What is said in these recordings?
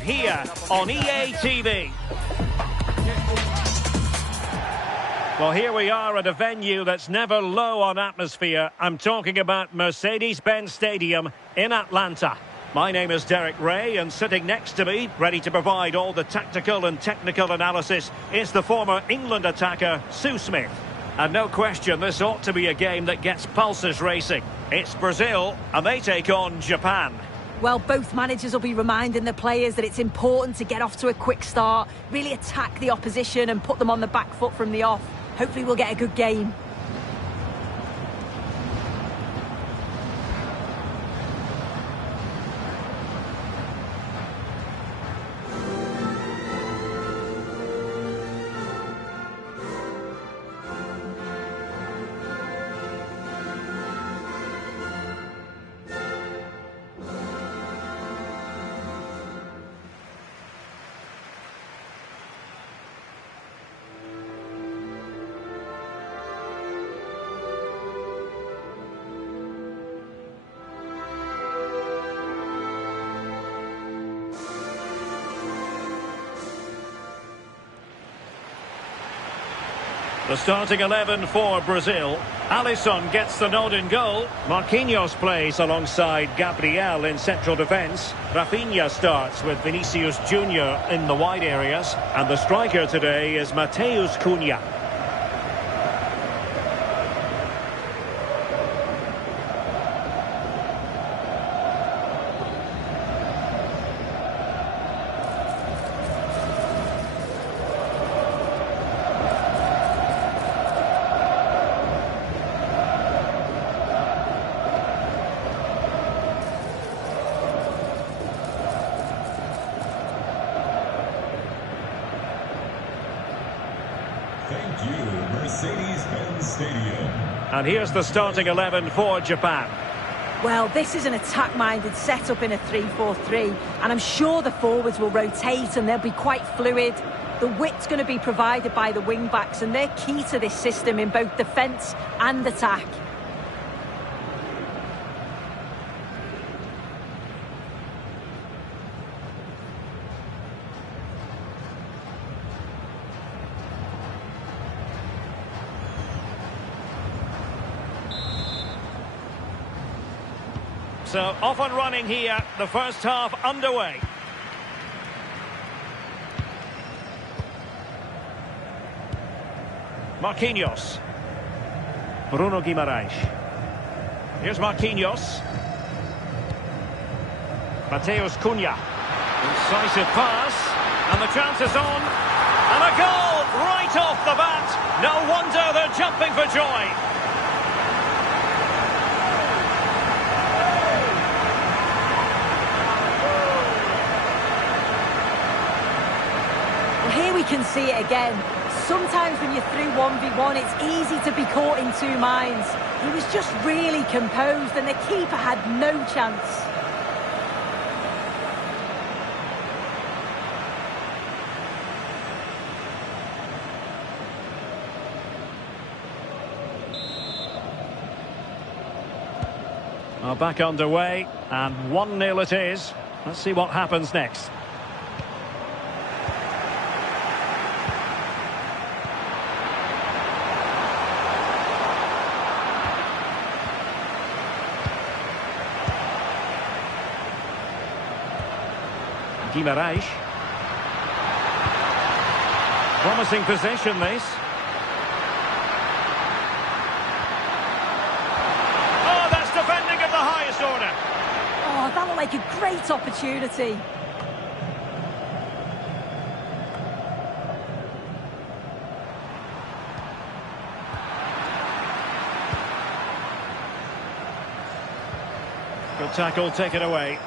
Here on EA TV. Well, here we are at a venue that's never low on atmosphere. I'm talking about Mercedes-Benz Stadium in Atlanta. My name is Derek Ray, and sitting next to me, ready to provide all the tactical and technical analysis, is the former England attacker, Sue Smith. And no question, this ought to be a game that gets pulses racing. It's Brazil, and they take on Japan. Well, both managers will be reminding the players that it's important to get off to a quick start, really attack the opposition and put them on the back foot from the off. Hopefully we'll get a good game. The starting 11 for Brazil. Alisson gets the nod in goal. Marquinhos plays alongside Gabriel in central defence. Rafinha starts with Vinicius Junior in the wide areas. And the striker today is Matheus Cunha. Thank you, Mercedes-Benz Stadium. And here's the starting 11 for Japan. Well, this is an attack-minded setup in a 3-4-3, and I'm sure the forwards will rotate and they'll be quite fluid. The width's going to be provided by the wing-backs, and they're key to this system in both defence and attack. So off and running here, the first half underway. Marquinhos. Bruno Guimaraes. Here's Marquinhos. Matheus Cunha. Incisive pass. And the chance is on. And a goal right off the bat. No wonder they're jumping for joy. Here we can see it again. Sometimes when you're through 1v1, it's easy to be caught in two minds. He was just really composed and the keeper had no chance. Well, back underway, and 1-0 it is. Let's see what happens next. Guimaraes. Promising possession, this. Oh, that's defending of the highest order. Oh, that looked like a great opportunity. Good tackle, take it away.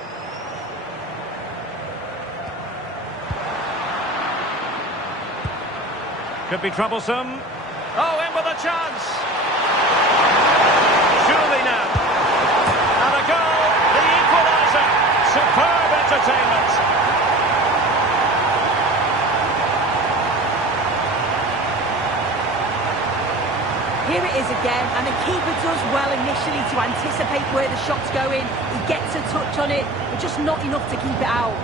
Could be troublesome. Oh, in with a chance. Surely now. And a goal, the equaliser. Superb entertainment. Here it is again, and the keeper does well initially to anticipate where the shot's going. He gets a touch on it, but just not enough to keep it out.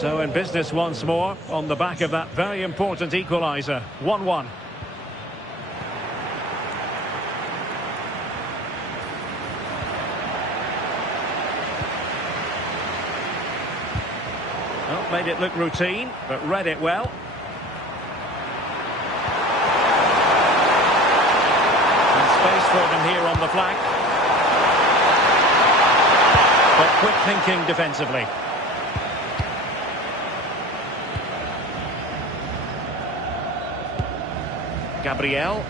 So in business once more on the back of that very important equaliser. 1-1. Well, made it look routine, but read it well. And space for them here on the flank. But quick thinking defensively. Gabriel.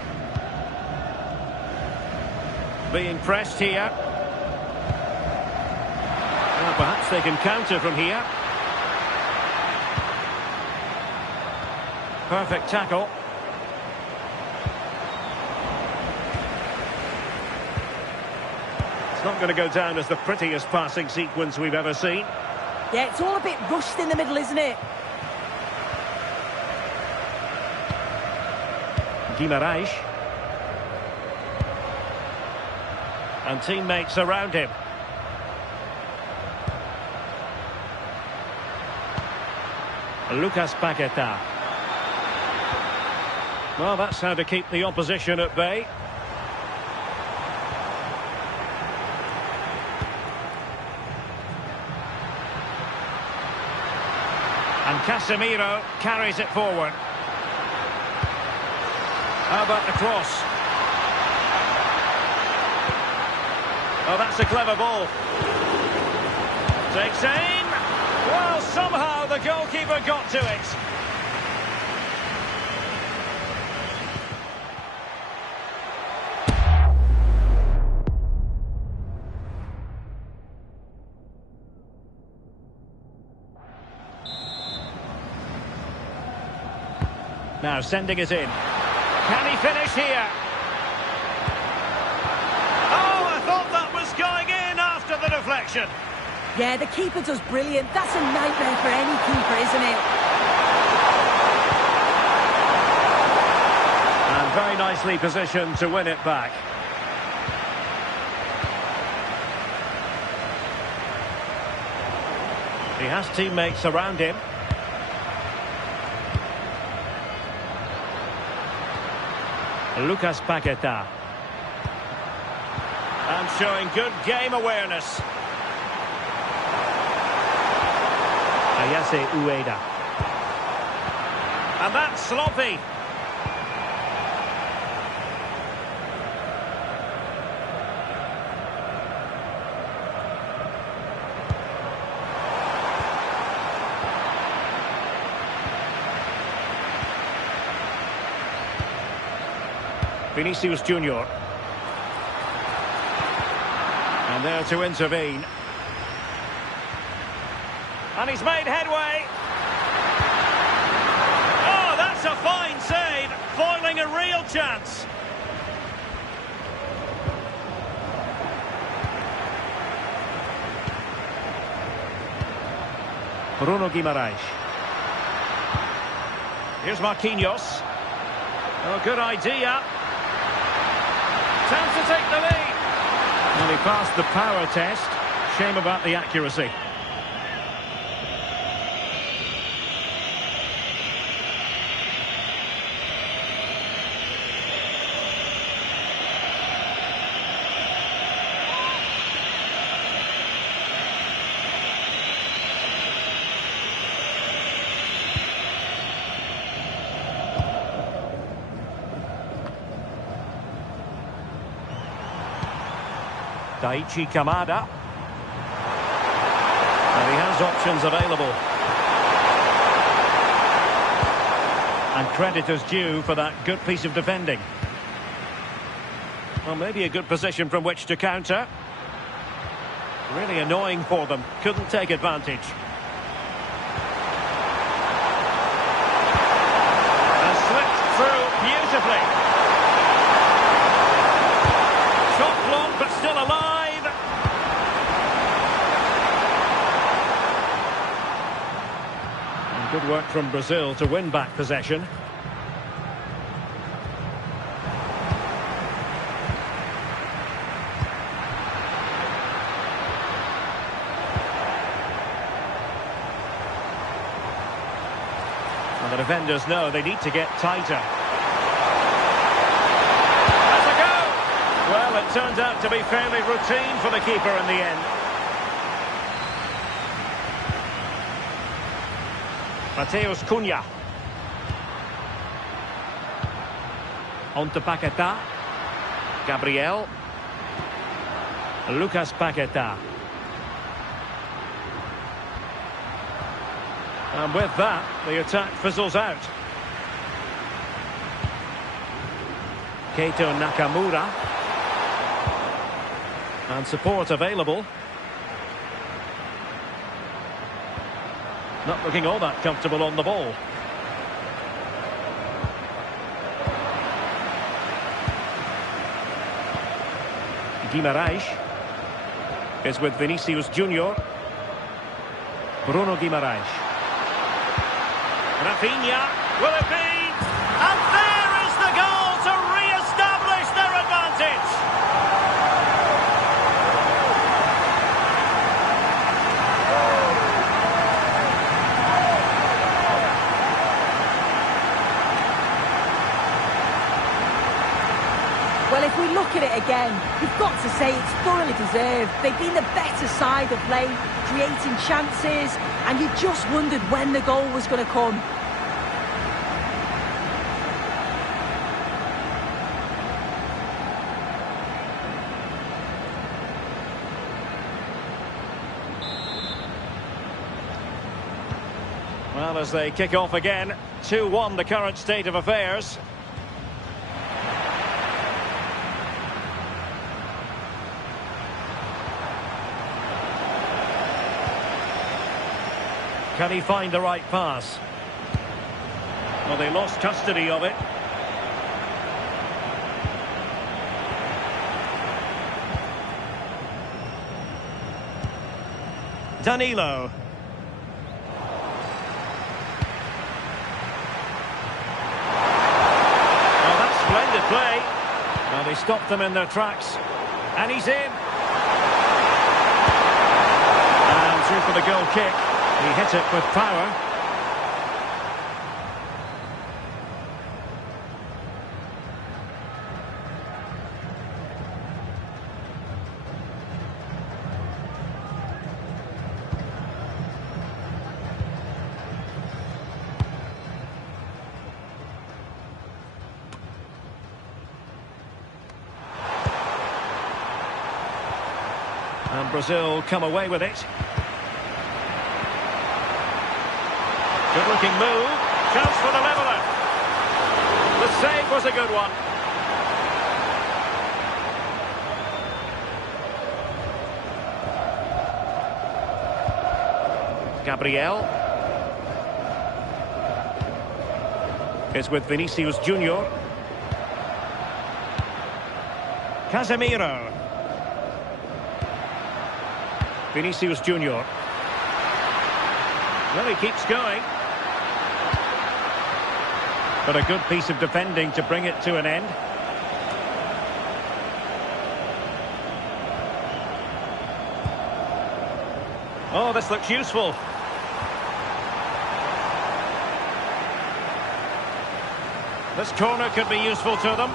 Being pressed here. Well, perhaps they can counter from here. Perfect tackle. It's not going to go down as the prettiest passing sequence we've ever seen. Yeah, it's all a bit rushed in the middle, isn't it? Guimaraes. And teammates around him. Lucas Paquetá. Well, that's how to keep the opposition at bay. And Casemiro carries it forward. How about the cross? Oh, that's a clever ball. Takes aim. Well, somehow the goalkeeper got to it. Now sending it in. Can he finish here? Oh, I thought that was going in after the deflection. Yeah, the keeper does brilliant. That's a nightmare for any keeper, isn't it? And very nicely positioned to win it back. He has teammates around him. Lucas Paquetá. And showing good game awareness. Ayase Ueda. And that's sloppy. Vinicius Junior. And there to intervene. And he's made headway. Oh, that's a fine save, foiling a real chance. Bruno Guimaraes. Here's Marquinhos. Oh, good idea. Chance to take the lead. And he passed the power test. Shame about the accuracy. Daichi Kamada. And he has options available. And credit is due for that good piece of defending. Well, maybe a good position from which to counter. Really annoying for them. Couldn't take advantage. And slipped through beautifully. Shot blocked, but still alive. And good work from Brazil to win back possession. And the defenders know they need to get tighter. That's a go! Well, it turns out to be fairly routine for the keeper in the end. Mateus Cunha. On to Paquetá. Gabriel. Lucas Paquetá. And with that, the attack fizzles out. Keito Nakamura. And support available. Not looking all that comfortable on the ball. Guimarães is with Vinicius Junior. Bruno Guimarães. Rafinha, will it be? And there is the goal to re-establish their advantage. Well, if we look at it again, you've got to say it's thoroughly deserved. They've been the better side of late, creating chances, and you just wondered when the goal was going to come. Well, as they kick off again, 2-1 the current state of affairs. Can he find the right pass? Well, they lost custody of it. Danilo. Well, that's splendid play. Well, they stopped them in their tracks. And he's in. And through for the goal kick. He hit it with power. And Brazil come away with it. Good-looking move. Chance for the leveller. The save was a good one. Gabriel is with Vinicius Junior. Casemiro. Vinicius Junior. Well, he keeps going. But a good piece of defending to bring it to an end. Oh, this looks useful. This corner could be useful to them.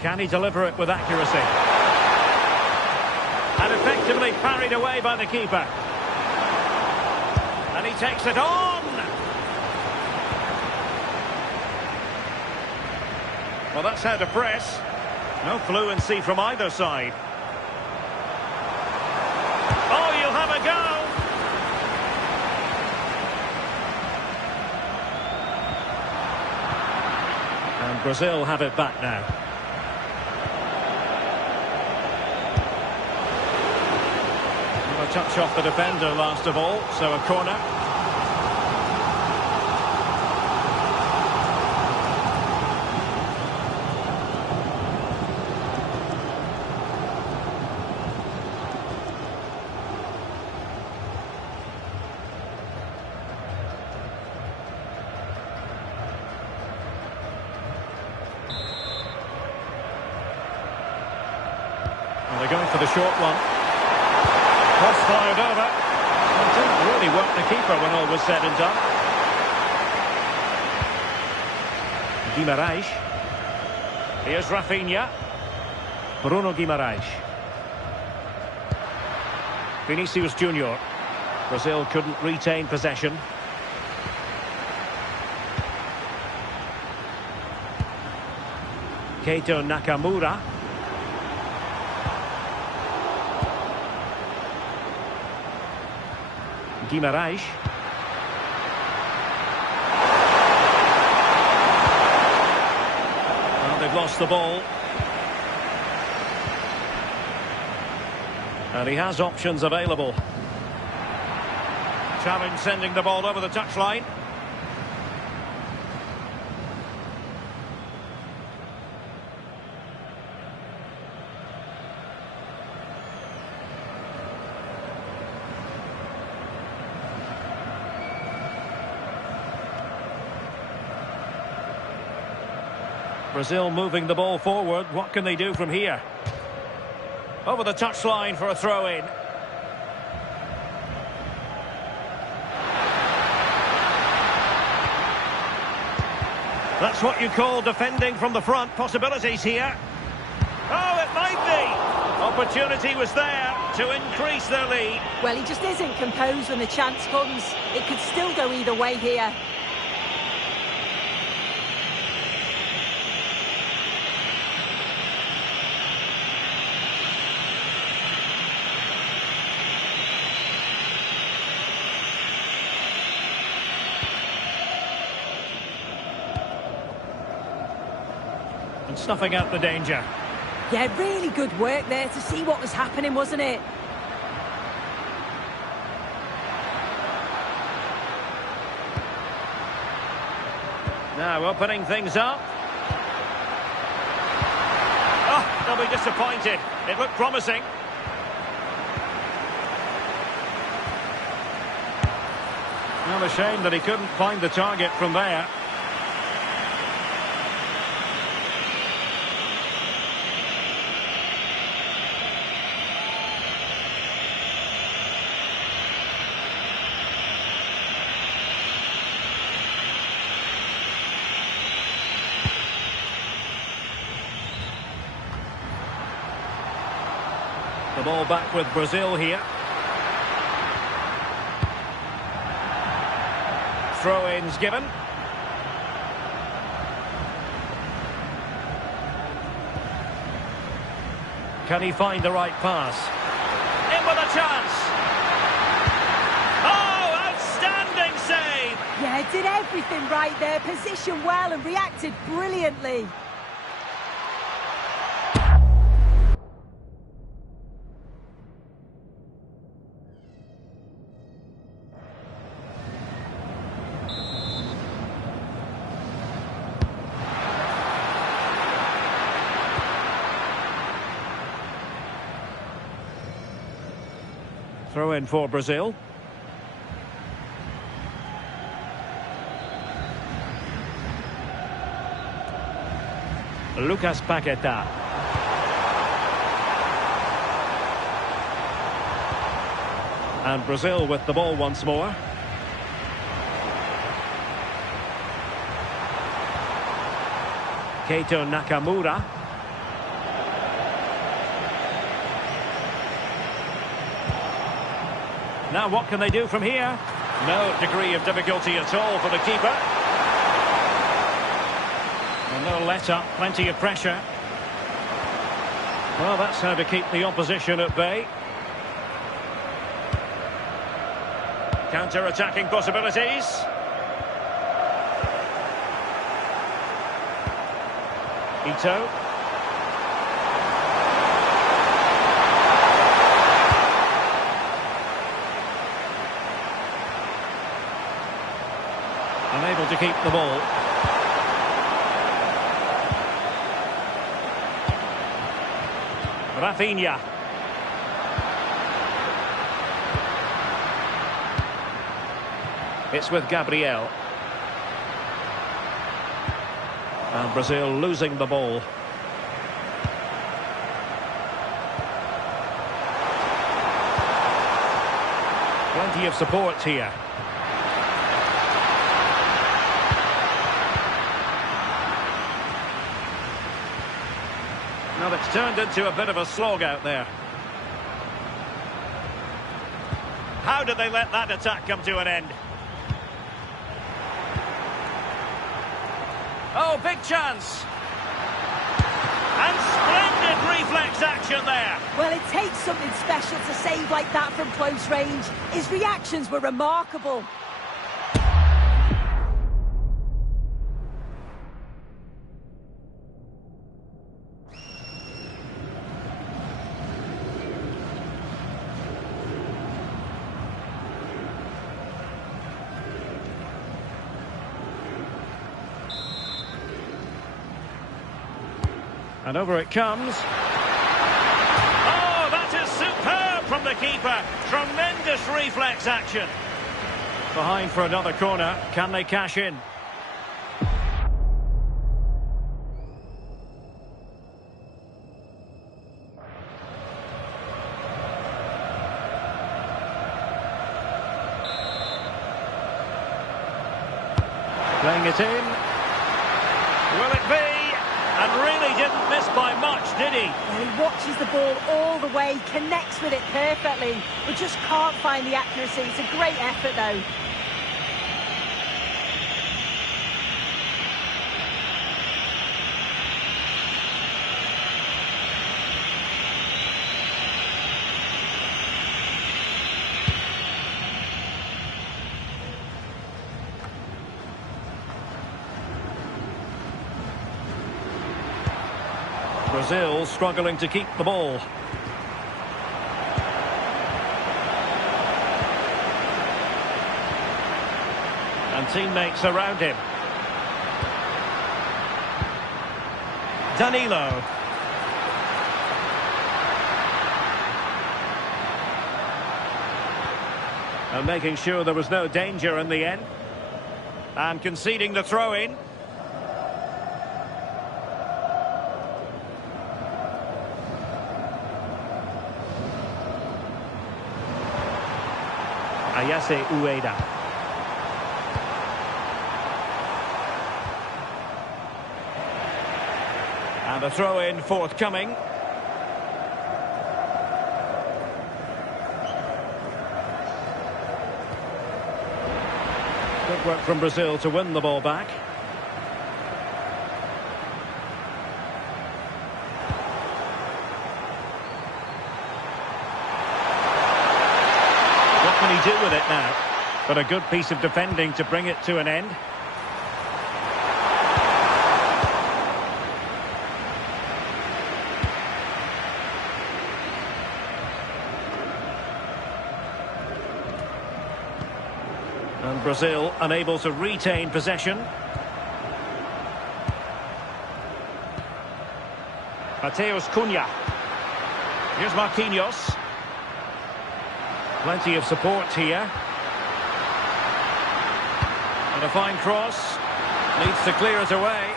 Can he deliver it with accuracy? And effectively parried away by the keeper. And he takes it on! Well, that's how to press. No fluency from either side. Oh, you'll have a go! And Brazil have it back now. A touch off the defender last of all, so a corner. short one. Cross fired over. It didn't really work the keeper when all was said and done. Guimaraes. Here's Rafinha. Bruno Guimaraes. Vinicius Junior. Brazil couldn't retain possession. Keito Nakamura. Guimaraes. Well, they've lost the ball. And he has options available. Challenge sending the ball over the touchline. Brazil moving the ball forward. What can they do from here? Over the touchline for a throw-in. That's what you call defending from the front. Possibilities here. Oh, it might be. Opportunity was there to increase their lead. Well, he just isn't composed when the chance comes. It could still go either way here. And snuffing out the danger. Yeah, really good work there to see what was happening, wasn't it? Now opening things up. Oh, they'll be disappointed. It looked promising. Well, a shame that he couldn't find the target from there. The ball back with Brazil here. Throw-ins given. Can he find the right pass? In with a chance. Oh, outstanding save! Yeah, did everything right there. Positioned well and reacted brilliantly. Throw in for Brazil. Lucas Paqueta. And Brazil with the ball once more. Keito Nakamura. Now what can they do from here? No degree of difficulty at all for the keeper. And no let-up, plenty of pressure. Well, that's how to keep the opposition at bay. Counter-attacking possibilities. Ito. Unable to keep the ball. Rafinha. It's with Gabriel. And Brazil losing the ball. Plenty of support here. Now it's turned into a bit of a slog out there. How did they let that attack come to an end? Oh, big chance. And splendid reflex action there. Well, it takes something special to save like that from close range. His reactions were remarkable. And over it comes. Oh, that is superb from the keeper. Tremendous reflex action. Behind for another corner. Can they cash in? Playing it in. Will it be? And really didn't miss by much, did he? Well, he watches the ball all the way, connects with it perfectly, but just can't find the accuracy. It's a great effort, though. Brazil struggling to keep the ball. And teammates around him. Danilo. And making sure there was no danger in the end. And conceding the throw-in. Ayase Ueda. And a throw-in forthcoming. Good work from Brazil to win the ball back. What can he do with it now? But a good piece of defending to bring it to an end. And Brazil unable to retain possession. Mateus Cunha. Here's Marquinhos. Plenty of support here. And a fine cross. Needs to clear it away.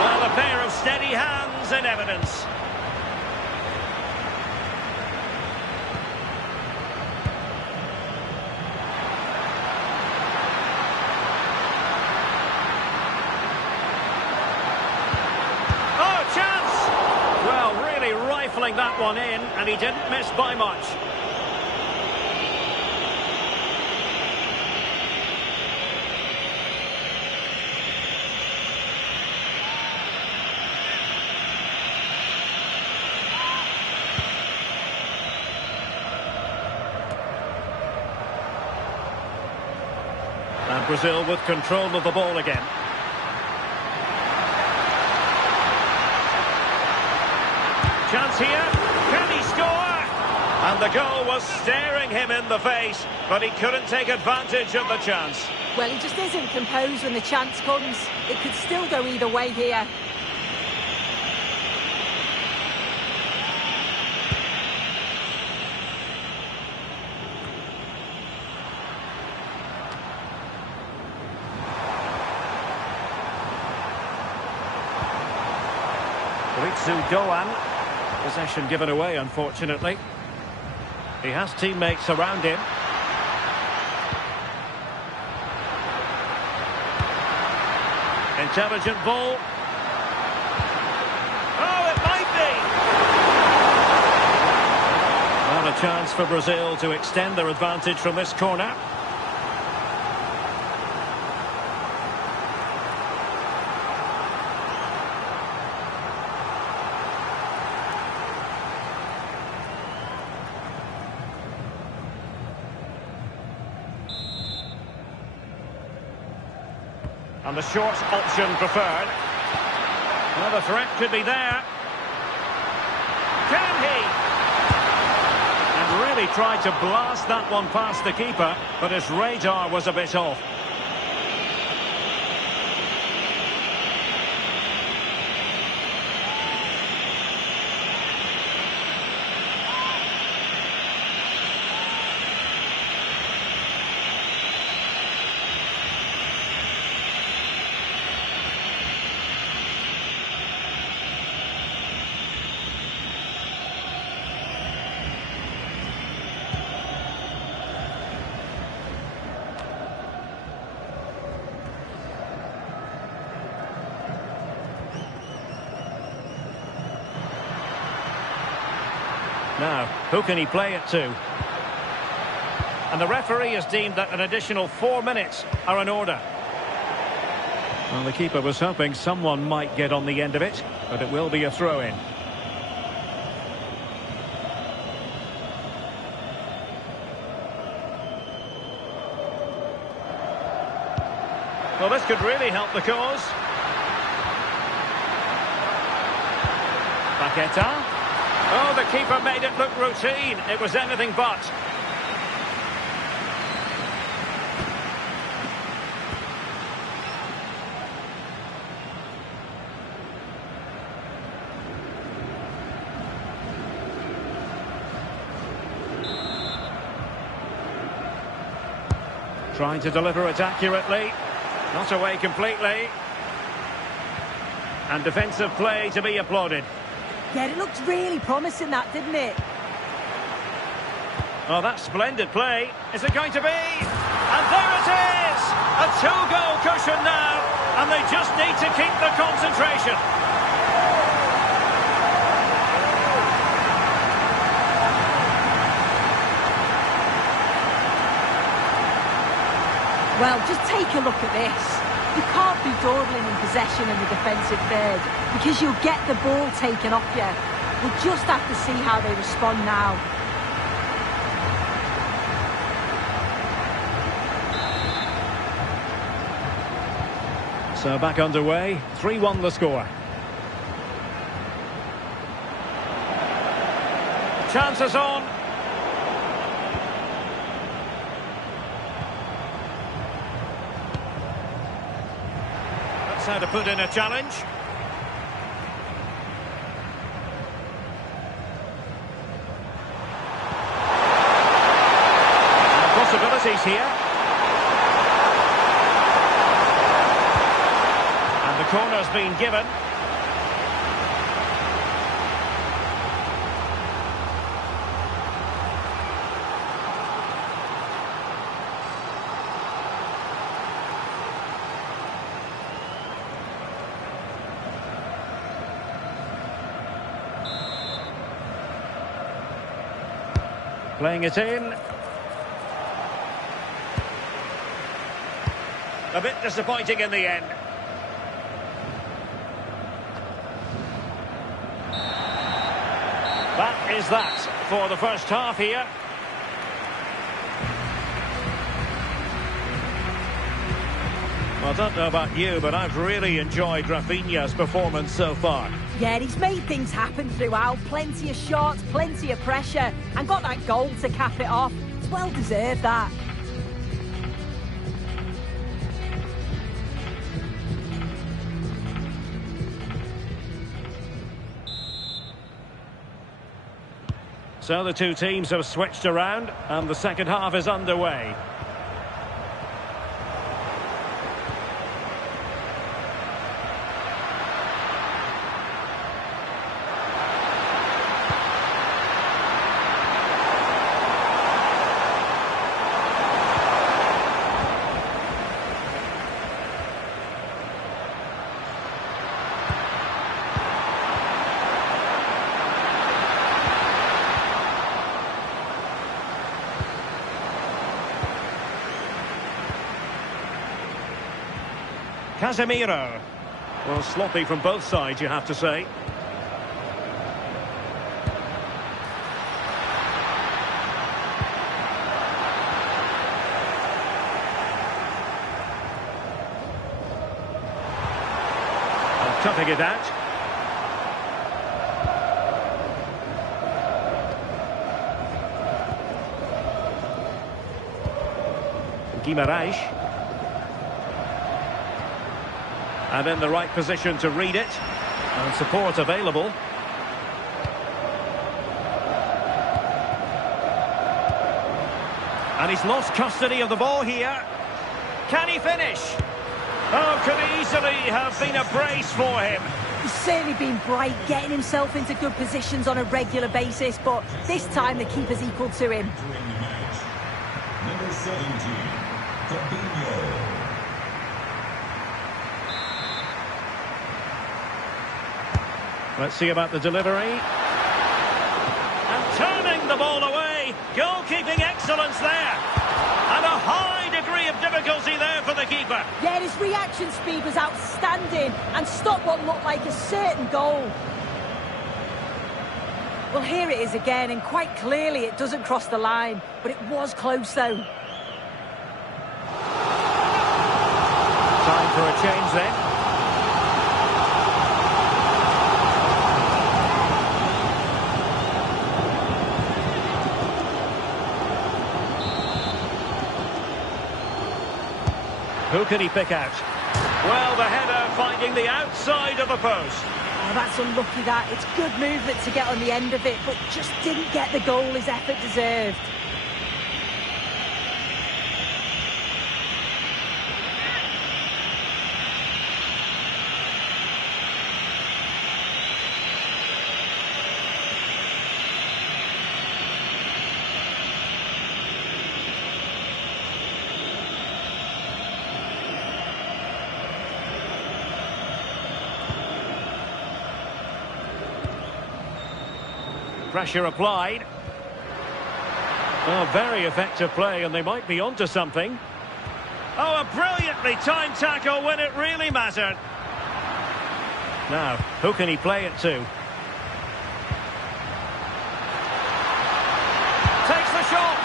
Well, a pair of steady hands in evidence. Rifling that one in, and he didn't miss by much. And Brazil with control of the ball again. Chance here, can he score? And the goal was staring him in the face, but he couldn't take advantage of the chance. Well, he just isn't composed when the chance comes. It could still go either way here. Ritsu Doan. Possession given away, unfortunately. He has teammates around him. Intelligent ball. Oh, it might be! Well, a chance for Brazil to extend their advantage from this corner. And the short option preferred. Well, the threat could be there. Can he? And really tried to blast that one past the keeper, but his radar was a bit off. Now, who can he play it to? And the referee has deemed that an additional 4 minutes are in order. Well, the keeper was hoping someone might get on the end of it, but it will be a throw-in. Well, this could really help the cause. Paqueta. Oh, the keeper made it look routine. It was anything but. Trying to deliver it accurately. Not away completely. And defensive play to be applauded. Yeah, it looked really promising, that, didn't it? Oh, that's splendid play. Is it going to be? And there it is! A two-goal cushion now, and they just need to keep the concentration. Well, just take a look at this. You can't be dawdling in possession in the defensive third because you'll get the ball taken off you. We'll just have to see how they respond now. So back underway, 3-1 the score. Chances on. That's how to put in a challenge. And possibilities here. And the corner's been given. Playing it in. A bit disappointing in the end. That is that for the first half here. Well, I don't know about you, but I've really enjoyed Rafinha's performance so far. Yeah, he's made things happen throughout. Plenty of shots, plenty of pressure, and got that goal to cap it off. It's well deserved, that. So the two teams have switched around, and the second half is underway. Casemiro. Well, sloppy from both sides, you have to say. And toughing it out. Guimarães. And in the right position to read it. And support available. And he's lost custody of the ball here. Can he finish? Oh, could easily have been a brace for him. He's certainly been bright, getting himself into good positions on a regular basis, but this time the keeper's equal to him. Entering the match, number 17, Fabinho. Let's see about the delivery. And turning the ball away. Goalkeeping excellence there. And a high degree of difficulty there for the keeper. Yeah, his reaction speed was outstanding and stopped what looked like a certain goal. Well, here it is again, and quite clearly it doesn't cross the line, but it was close though. Time for a change then. Who can he pick out? Well, the header finding the outside of the post. Oh, that's unlucky that. It's good movement to get on the end of it, but just didn't get the goal his effort deserved. Pressure applied. Oh, very effective play, and they might be onto something. Oh, a brilliantly timed tackle when it really mattered. Now, who can he play it to? Takes the shot!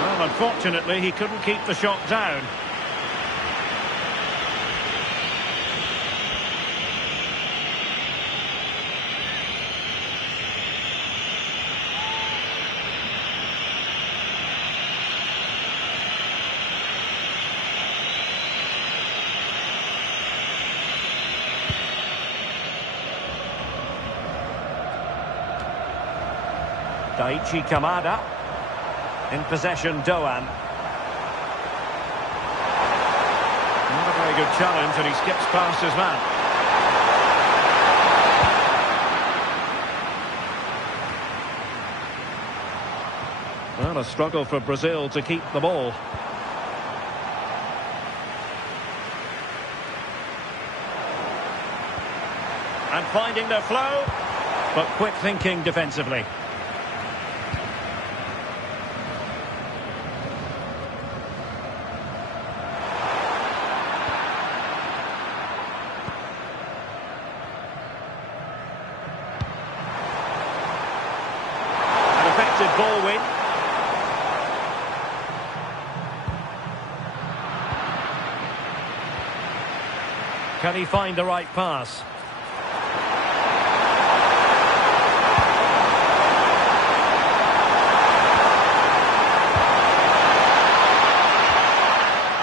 Well, unfortunately, he couldn't keep the shot down. Daichi Kamada. In possession, Doan. Not a very good challenge, and he skips past his man. Well, a struggle for Brazil to keep the ball. And finding their flow, but quick thinking defensively. Ball win. Can he find the right pass?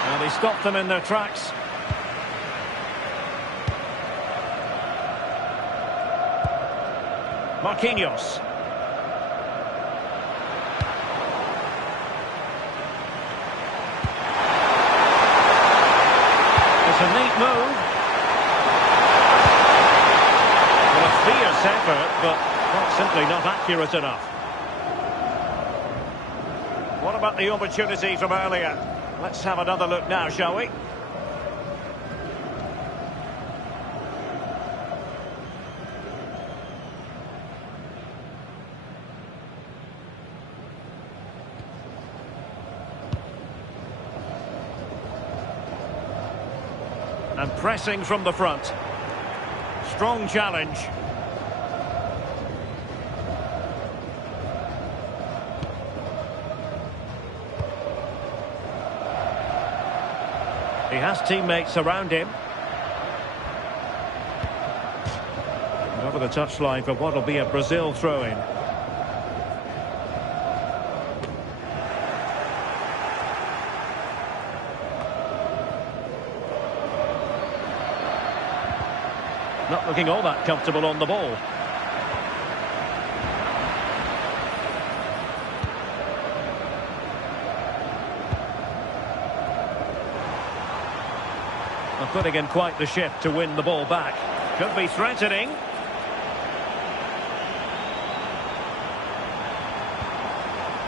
Well, they stopped them in their tracks. Marquinhos. A neat move. Well, a fierce effort, but simply not accurate enough. What about the opportunity from earlier? Let's have another look now, shall we? And Pressing from the front. Strong challenge. He has teammates around him. And over the touchline for what will be a Brazil throw-in. Not looking all that comfortable on the ball. They're putting in quite the shift to win the ball back. Could be threatening.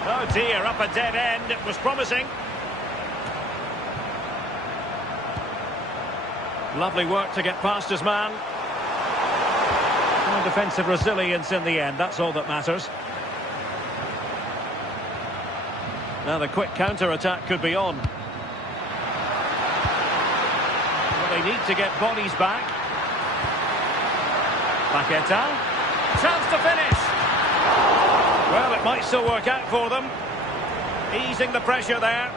Oh dear, up a dead end. It was promising. Lovely work to get past his man. And defensive resilience in the end, that's all that matters. Now the quick counter-attack could be on. Well, they need to get bodies back. Paqueta. Chance to finish. Well, it might still work out for them. Easing the pressure there.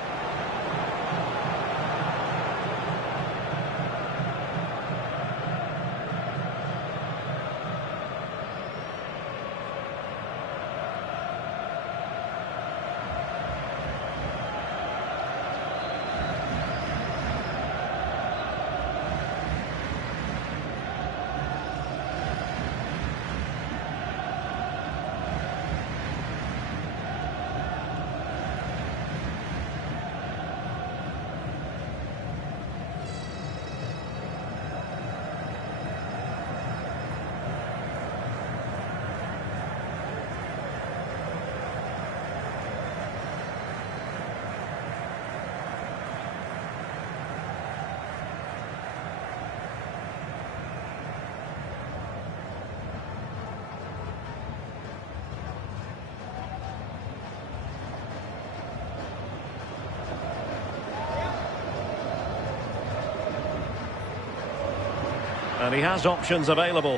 And he has options available.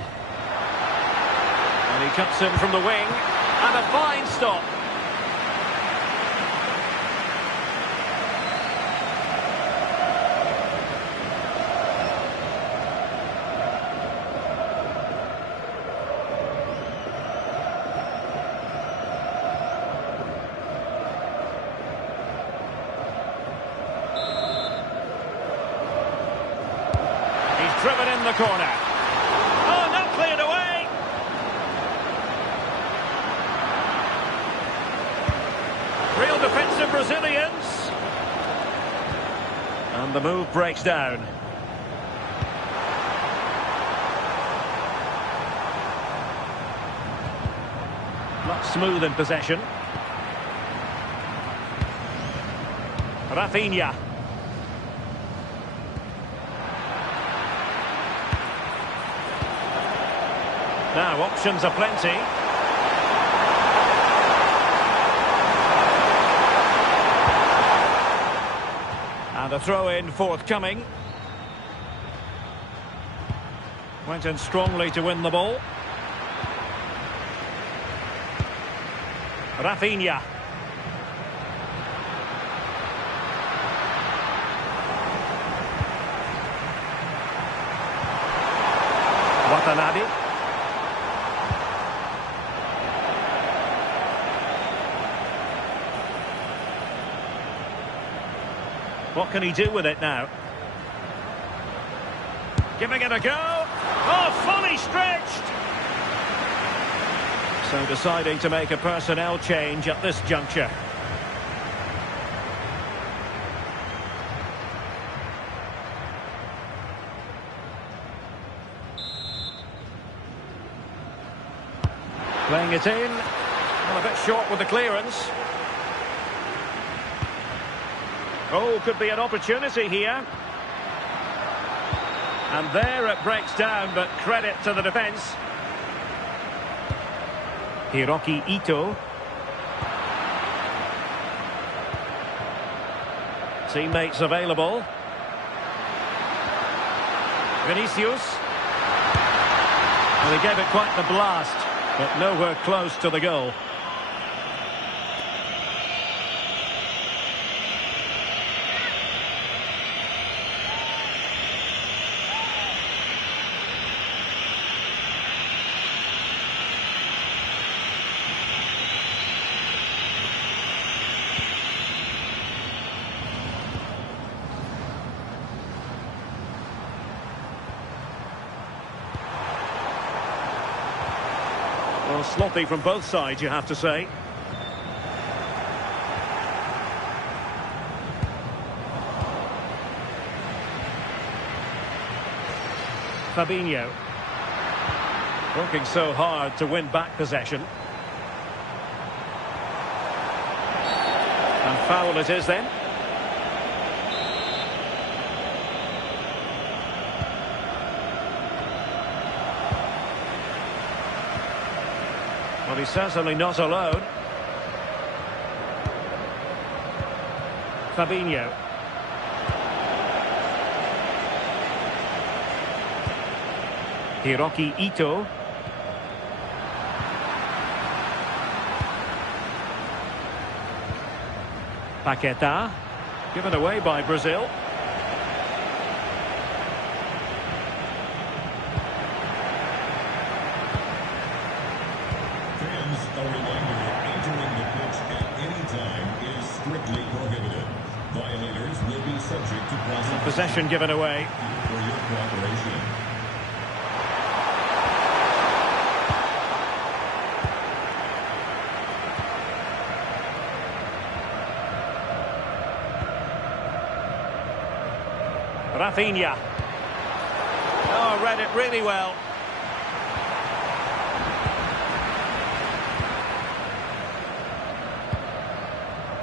And he cuts in from the wing. And a fine stop. Driven in the corner. Oh, not cleared away. Real defensive resilience. And the move breaks down. Not smooth in possession. Rafinha. Now, options are plenty. And a throw-in forthcoming. Went in strongly to win the ball. Rafinha. Watanabe. What can he do with it now? Giving it a go. Oh, fully stretched. So deciding to make a personnel change at this juncture. Playing it in. Well, a bit short with the clearance. Oh, could be an opportunity here. And there it breaks down, but credit to the defence. Hiroki Ito. Teammates available. Vinicius. Well, he gave it quite the blast, but nowhere close to the goal. Well, sloppy from both sides, you have to say. Fabinho. Working so hard to win back possession. And foul it is then. Well, he's certainly not alone. Fabinho. Hiroki Ito. Paquetá. Given away by Brazil. A reminder, entering the pitch at any time is strictly prohibited. Violators will be subject to prosecution. Possession given away. For your cooperation. Rafinha. Oh, read it really well.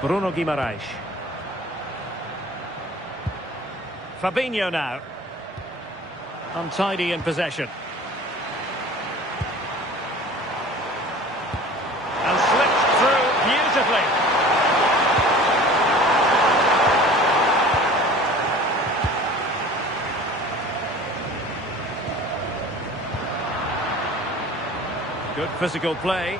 Bruno Guimaraes. Fabinho now. Untidy in possession. And slipped through beautifully. Good physical play.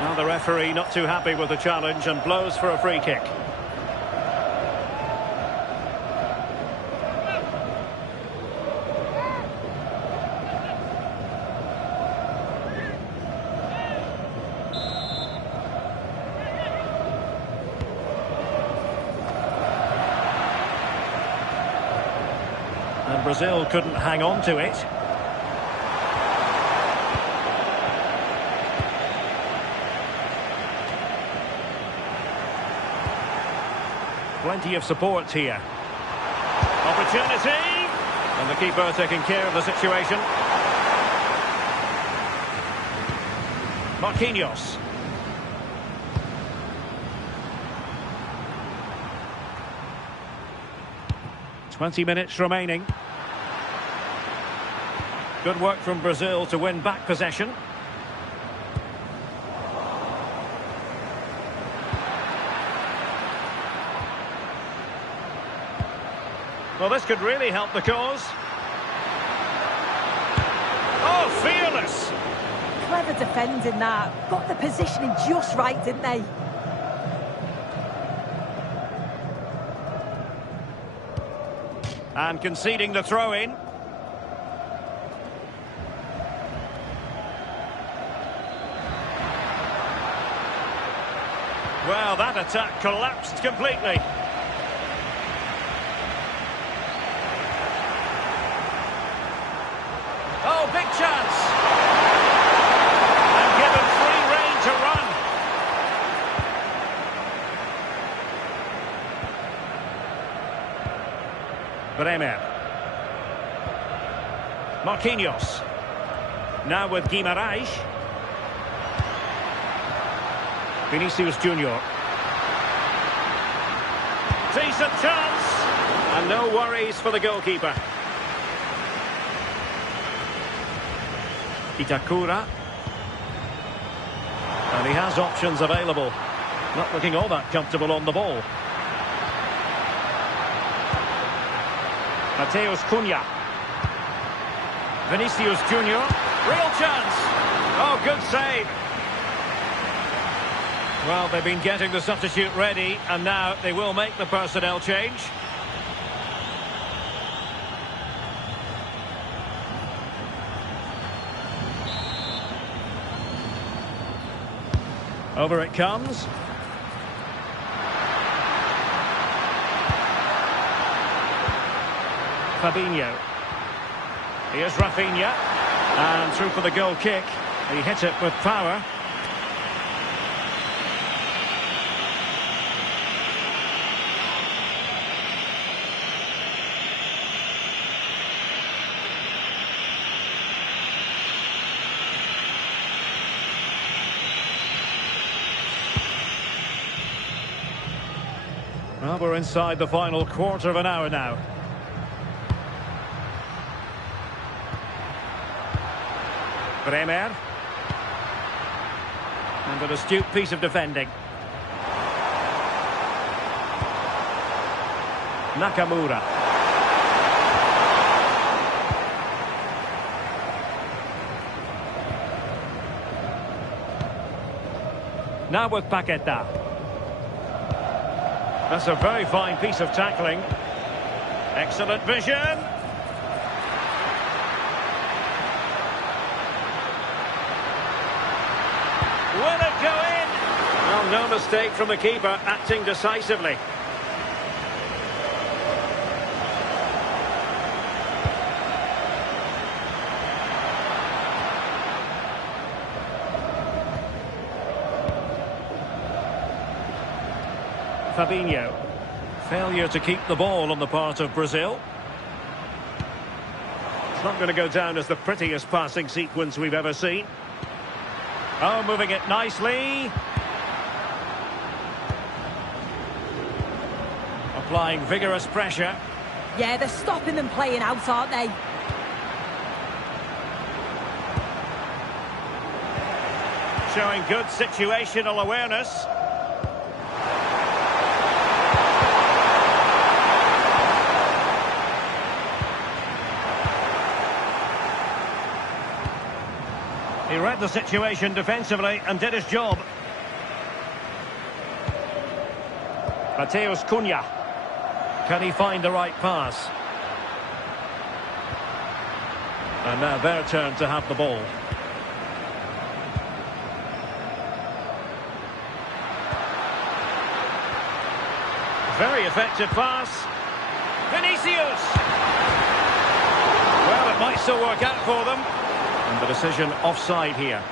Now the referee not too happy with the challenge and blows for a free kick. And Brazil couldn't hang on to it. Plenty of support here. Opportunity! And the keeper taking care of the situation. Marquinhos. "20 minutes remaining. Good work from Brazil to win back possession. Well, this could really help the cause. Oh, fearless! Clever defending that. Got the positioning just right, didn't they? And conceding the throw-in. Well, that attack collapsed completely. Oh, big chance! And given free rein to run. Bremer. Marquinhos. Now with Guimaraes. Vinicius Junior. Decent chance! And no worries for the goalkeeper. Itakura. And he has options available. Not looking all that comfortable on the ball. Mateus Cunha. Vinicius Junior. Real chance. Oh, good save. Well, they've been getting the substitute ready, and now they will make the personnel change. Over it comes. Fabinho. Here's Rafinha. And through for the goal kick. He hit it with power. Well, we're inside the final quarter of an hour now. Bremer. And an astute piece of defending. Nakamura. Now with Paqueta. That's a very fine piece of tackling. Excellent vision. Will it go in? Well, no mistake from the keeper, acting decisively. Fabinho. Failure to keep the ball on the part of Brazil. It's not going to go down as the prettiest passing sequence we've ever seen. Oh, moving it nicely. Applying vigorous pressure. Yeah, they're stopping them playing out, aren't they? Showing good situational awareness. He read the situation defensively and did his job. Matheus Cunha. Can he find the right pass? And now their turn to have the ball. Very effective pass. Vinicius! Well, it might still work out for them. And the decision offside here.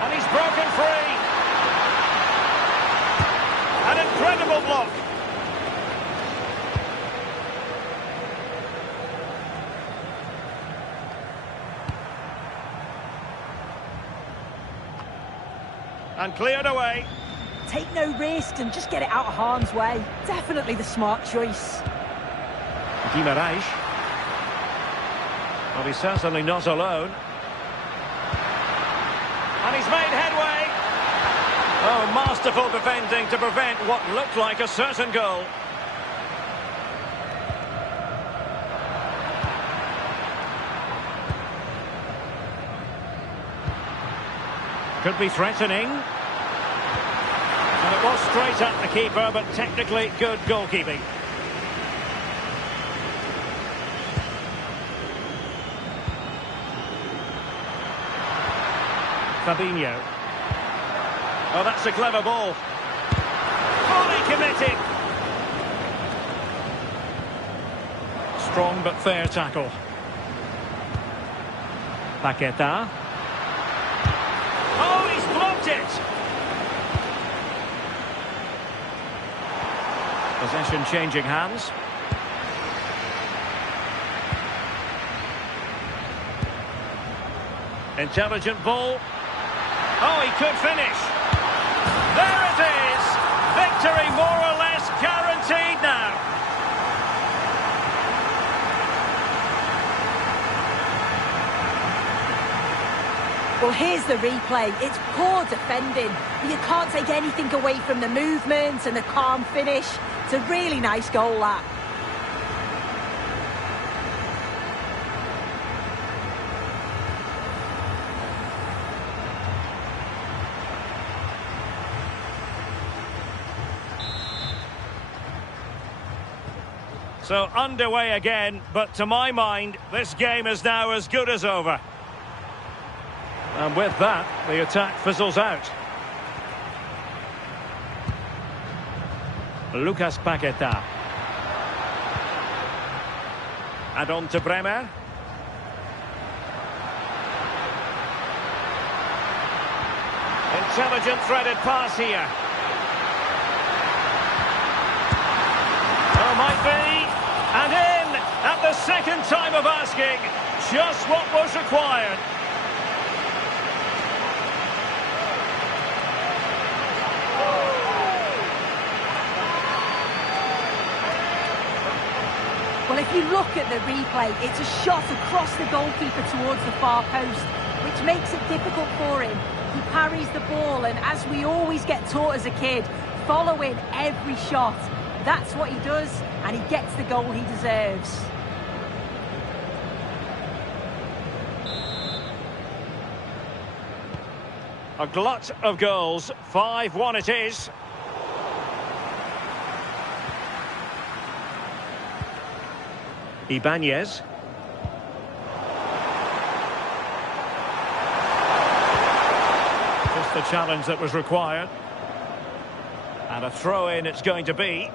And he's broken free. An incredible block. And cleared away. Take no risk and just get it out of harm's way. Definitely the smart choice. Guimarães. Well, he's certainly not alone. And he's made headway. Oh, masterful defending to prevent what looked like a certain goal. Could be threatening. And it was straight at the keeper, but technically good goalkeeping. Fabinho. Oh, that's a clever ball. Fully committed. Strong but fair tackle. Paqueta. Oh, he's blocked it. Possession changing hands. Intelligent ball. Oh, he could finish. There it is. Victory Well, here's the replay. It's poor defending. You can't take anything away from the movement and the calm finish. It's a really nice goal, that. So underway again, but to my mind, this game is now as good as over. And with that, the attack fizzles out. Lucas Paqueta. And on to Bremer. Intelligent threaded pass here. Oh, might be. And in at the second time of asking. Just what was required. Well, if you look at the replay, it's a shot across the goalkeeper towards the far post, which makes it difficult for him. He parries the ball, and as we always get taught as a kid, following every shot. That's what he does, and he gets the goal he deserves. A glut of goals, 5-1 it is. Ibanez. Just the challenge that was required. And a throw-in it's going to be.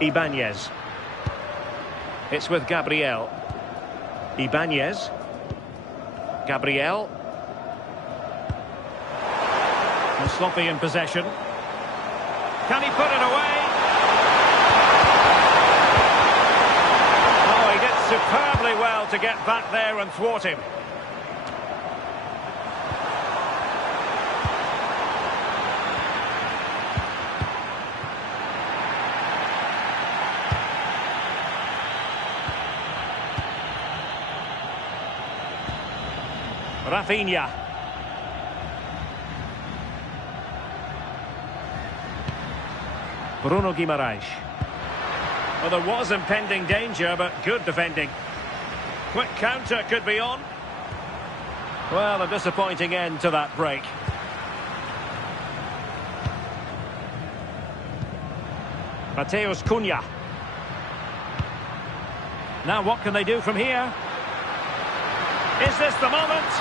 Ibanez. It's with Gabriel. Ibanez. Gabriel. And sloppy in possession. Can he put it away? Oh, he did superbly well to get back there and thwart him. Rafinha. Bruno Guimaraes. Well, there was impending danger, but good defending. Quick counter could be on. Well, a disappointing end to that break. Matheus Cunha. Now what can they do from here? Is this the moment?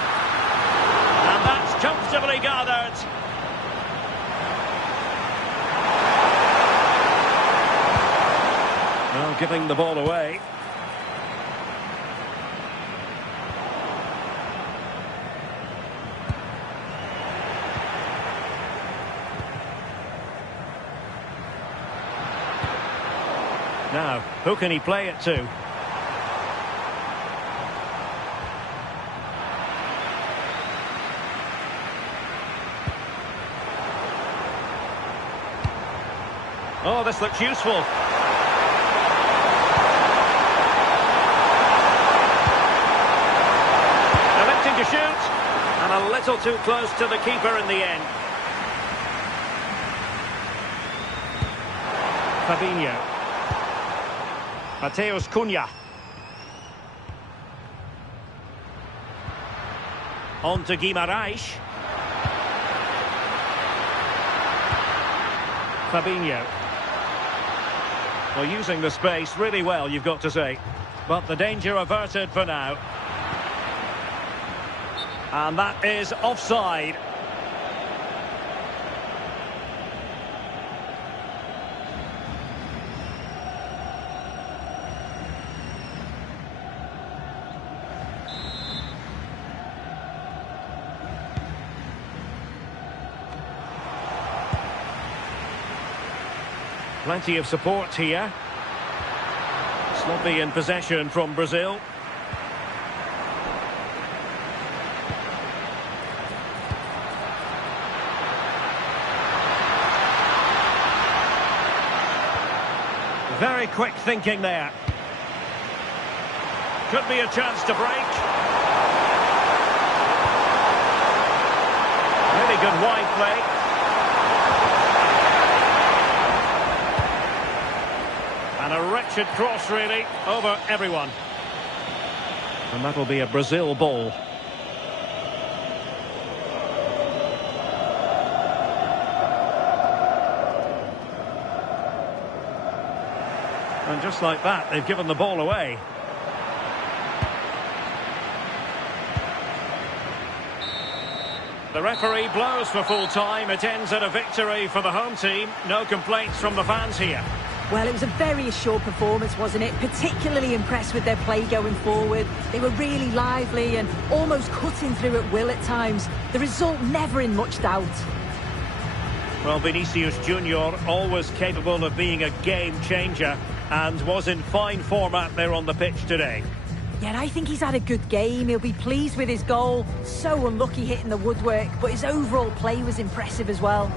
And that's comfortably gathered. Well, giving the ball away. Now, who can he play it to? Oh, this looks useful. Electing to shoot. And a little too close to the keeper in the end. Fabinho. Matheus Cunha. On to Guimaraes. Fabinho. Well, using the space really well, you've got to say. But the danger averted for now. And that is offside. Plenty of support here. Sloppy in possession from Brazil. Very quick thinking there. Could be a chance to break. Really good wide play. And a wretched cross, really, over everyone. And that'll be a Brazil ball. And just like that, they've given the ball away. The referee blows for full time. It ends in a victory for the home team. No complaints from the fans here. Well, it was a very assured performance, wasn't it? Particularly impressed with their play going forward. They were really lively and almost cutting through at will at times. The result never in much doubt. Well, Vinicius Junior, always capable of being a game changer, and was in fine format there on the pitch today. Yeah, I think he's had a good game. He'll be pleased with his goal. So unlucky hitting the woodwork, but his overall play was impressive as well.